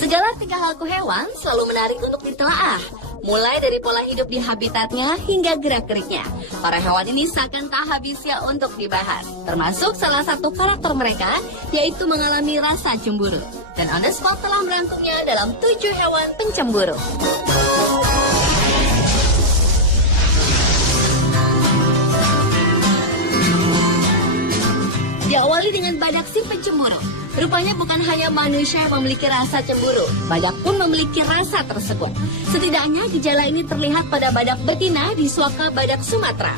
Segala tingkah laku hewan selalu menarik untuk ditelaah. Mulai dari pola hidup di habitatnya hingga gerak-geriknya. Para hewan ini seakan tak habis ya untuk dibahas. Termasuk salah satu karakter mereka, yaitu mengalami rasa cemburu. Dan On The Spot telah merangkumnya dalam 7 hewan pencemburu. Diawali dengan badak si pencemburu. Rupanya bukan hanya manusia yang memiliki rasa cemburu, badak pun memiliki rasa tersebut. Setidaknya gejala ini terlihat pada badak betina di Suaka Badak Sumatera.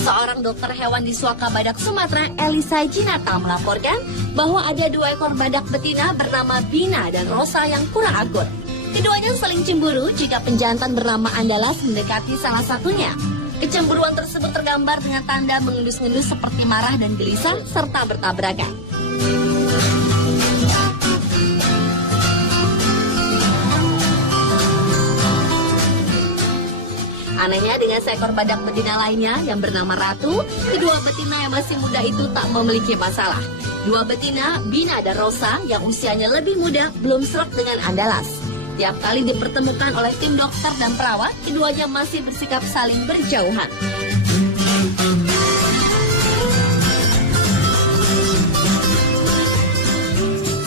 Seorang dokter hewan di Suaka Badak Sumatera, Elisa Jinata, melaporkan bahwa ada 2 ekor badak betina bernama Bina dan Rosa yang kurang akur. Keduanya saling cemburu jika penjantan bernama Andalas mendekati salah satunya. Kecemburuan tersebut tergambar dengan tanda mengendus-ngendus seperti marah dan gelisah serta bertabrakan. Anehnya dengan seekor badak betina lainnya yang bernama Ratu, kedua betina yang masih muda itu tak memiliki masalah. 2 betina, Bina dan Rosa, yang usianya lebih muda, belum sreg dengan Andalas. Tiap kali dipertemukan oleh tim dokter dan perawat, keduanya masih bersikap saling berjauhan.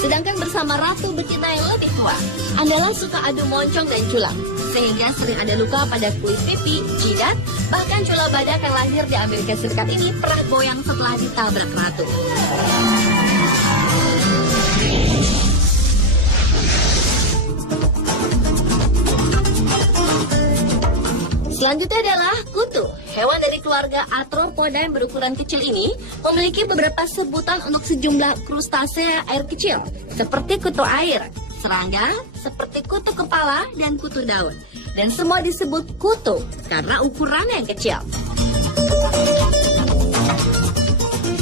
Sedangkan bersama Ratu betina yang lebih tua, Andalas suka adu moncong dan culang, sehingga sering ada luka pada kulit pipi, jidat, bahkan cula badak yang lahir di Amerika Serikat ini pernah goyang setelah ditabrak Ratu. Selanjutnya adalah kutu. Hewan dari keluarga Arthropoda yang berukuran kecil ini memiliki beberapa sebutan untuk sejumlah krustasea air kecil, seperti kutu air, serangga, seperti kutu kepala, dan kutu daun. Dan semua disebut kutu karena ukurannya yang kecil.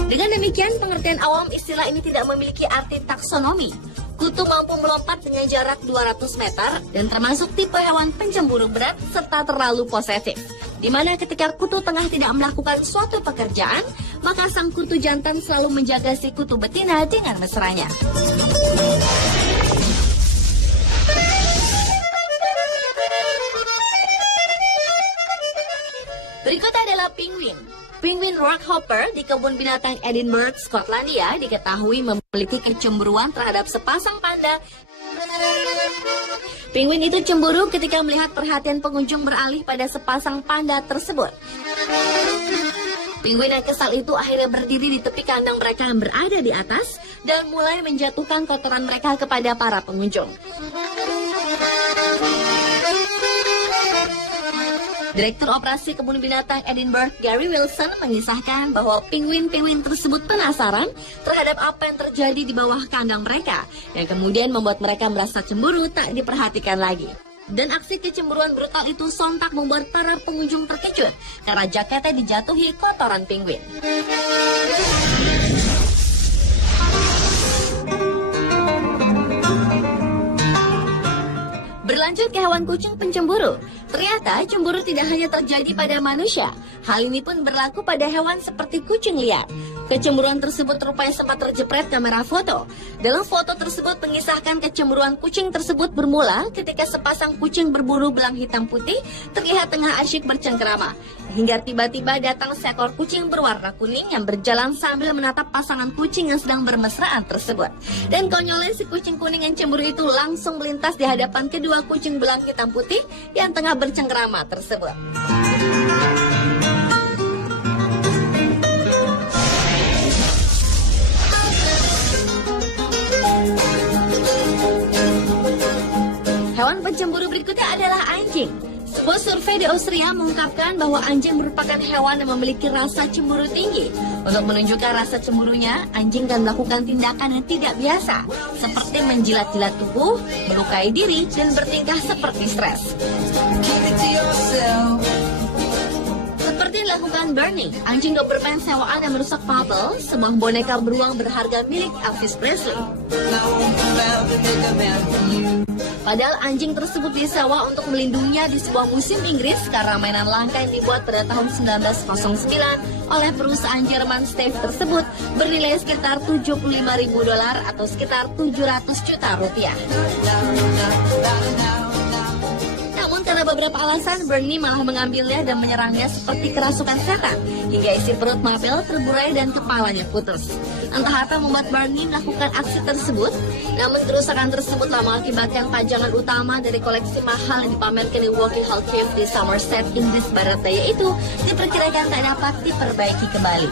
Dengan demikian, pengertian awam istilah ini tidak memiliki arti taksonomi. Kutu mampu melompat dengan jarak 200 meter dan termasuk tipe hewan pencemburu berat serta terlalu posesif. Di mana ketika kutu tengah tidak melakukan suatu pekerjaan, maka sang kutu jantan selalu menjaga si kutu betina dengan mesranya. Berikut adalah penguin. Penguin rockhopper di kebun binatang Edinburgh, Skotlandia diketahui memiliki kecemburuan terhadap sepasang panda. Penguin itu cemburu ketika melihat perhatian pengunjung beralih pada sepasang panda tersebut. Penguin yang kesal itu akhirnya berdiri di tepi kandang mereka yang berada di atas dan mulai menjatuhkan kotoran mereka kepada para pengunjung. Direktur Operasi Kebun Binatang Edinburgh, Gary Wilson, mengisahkan bahwa penguin-penguin tersebut penasaran terhadap apa yang terjadi di bawah kandang mereka, yang kemudian membuat mereka merasa cemburu tak diperhatikan lagi. Dan aksi kecemburuan brutal itu sontak membuat para pengunjung terkejut karena jaketnya dijatuhi kotoran penguin. Berlanjut ke hewan kucing pencemburu. Ternyata cemburu tidak hanya terjadi pada manusia. Hal ini pun berlaku pada hewan seperti kucing liar. Kecemburuan tersebut rupanya sempat terjepret kamera foto. Dalam foto tersebut mengisahkan kecemburuan kucing tersebut bermula ketika sepasang kucing berburu belang hitam putih terlihat tengah asyik bercengkerama. Hingga tiba-tiba datang seekor kucing berwarna kuning yang berjalan sambil menatap pasangan kucing yang sedang bermesraan tersebut. Dan konyolnya si kucing kuning yang cemburu itu langsung melintas di hadapan kedua kucing belang hitam putih yang tengah bercengkerama tersebut. Hewan pencemburu berikutnya adalah anjing. Sebuah survei di Austria mengungkapkan bahwa anjing merupakan hewan yang memiliki rasa cemburu tinggi. Untuk menunjukkan rasa cemburunya, anjing akan melakukan tindakan yang tidak biasa, seperti menjilat-jilat tubuh, melukai diri, dan bertingkah seperti stres. Seperti yang dilakukan Bernie, anjing Doberman sewaan yang merusak Bubble, sebuah boneka beruang berharga milik Elvis Presley. Padahal anjing tersebut disewa untuk melindunginya di sebuah museum Inggris karena mainan langka yang dibuat pada tahun 1909 oleh perusahaan Jerman Stave tersebut bernilai sekitar $75.000 atau sekitar 700 juta rupiah. Namun karena beberapa alasan, Bernie malah mengambilnya dan menyerangnya seperti kerasukan setan, hingga isi perut Mabel terburai dan kepalanya putus. Entah apa membuat Bernie melakukan aksi tersebut, namun kerusakan tersebut telah mengakibatkan pajangan utama dari koleksi mahal yang dipamerkan di Walking Hall Cave di Somerset, Inggris Barat Daya itu diperkirakan tak dapat diperbaiki kembali.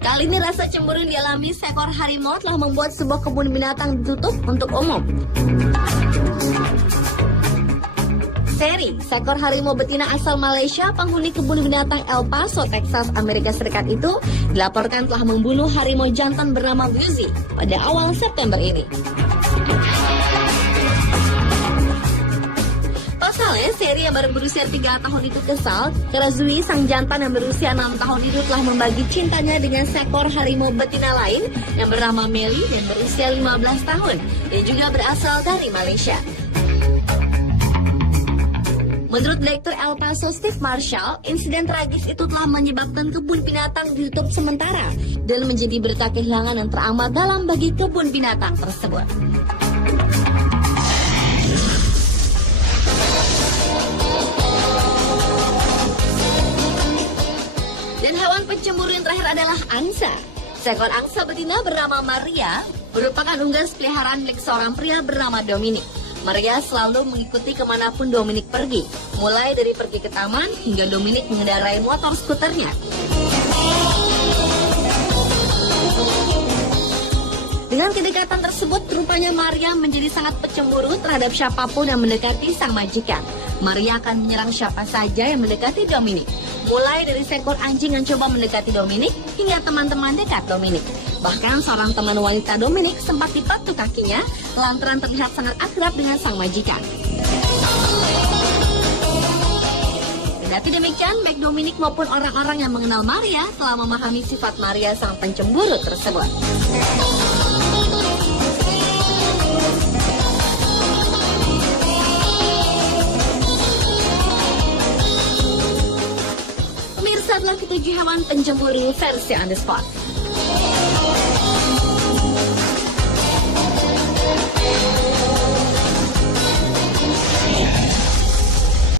Kali ini rasa cemburu yang dialami seekor harimau telah membuat sebuah kebun binatang ditutup untuk umum. Seri, seekor harimau betina asal Malaysia, penghuni kebun binatang El Paso, Texas, Amerika Serikat itu dilaporkan telah membunuh harimau jantan bernama Woozy pada awal September ini. Pasalnya, Seri yang baru berusia 3 tahun itu kesal karena Zui, sang jantan yang berusia 6 tahun itu telah membagi cintanya dengan seekor harimau betina lain yang bernama Melly dan berusia 15 tahun. Dia juga berasal dari Malaysia. Menurut Direktur El Paso Steve Marshall, insiden tragis itu telah menyebabkan kebun binatang ditutup sementara dan menjadi berita kehilangan yang teramat dalam bagi kebun binatang tersebut. Dan hewan pencemburu yang terakhir adalah angsa. Seekor angsa betina bernama Maria merupakan unggas peliharaan milik seorang pria bernama Dominic. Maria selalu mengikuti kemanapun Dominic pergi, mulai dari pergi ke taman hingga Dominic mengendarai motor skuternya. Dengan kedekatan tersebut, rupanya Maria menjadi sangat pencemburu terhadap siapapun yang mendekati sang majikan. Maria akan menyerang siapa saja yang mendekati Dominic, mulai dari seekor anjing yang coba mendekati Dominic hingga teman-teman dekat Dominic. Bahkan seorang teman wanita Dominic sempat dipatuk kakinya lantaran terlihat sangat akrab dengan sang majikan. Kendati demikian, baik Dominic maupun orang-orang yang mengenal Maria telah memahami sifat Maria sang pencemburu tersebut. Pemirsa, adalah ketujuh hewan pencemburu versi on the spot.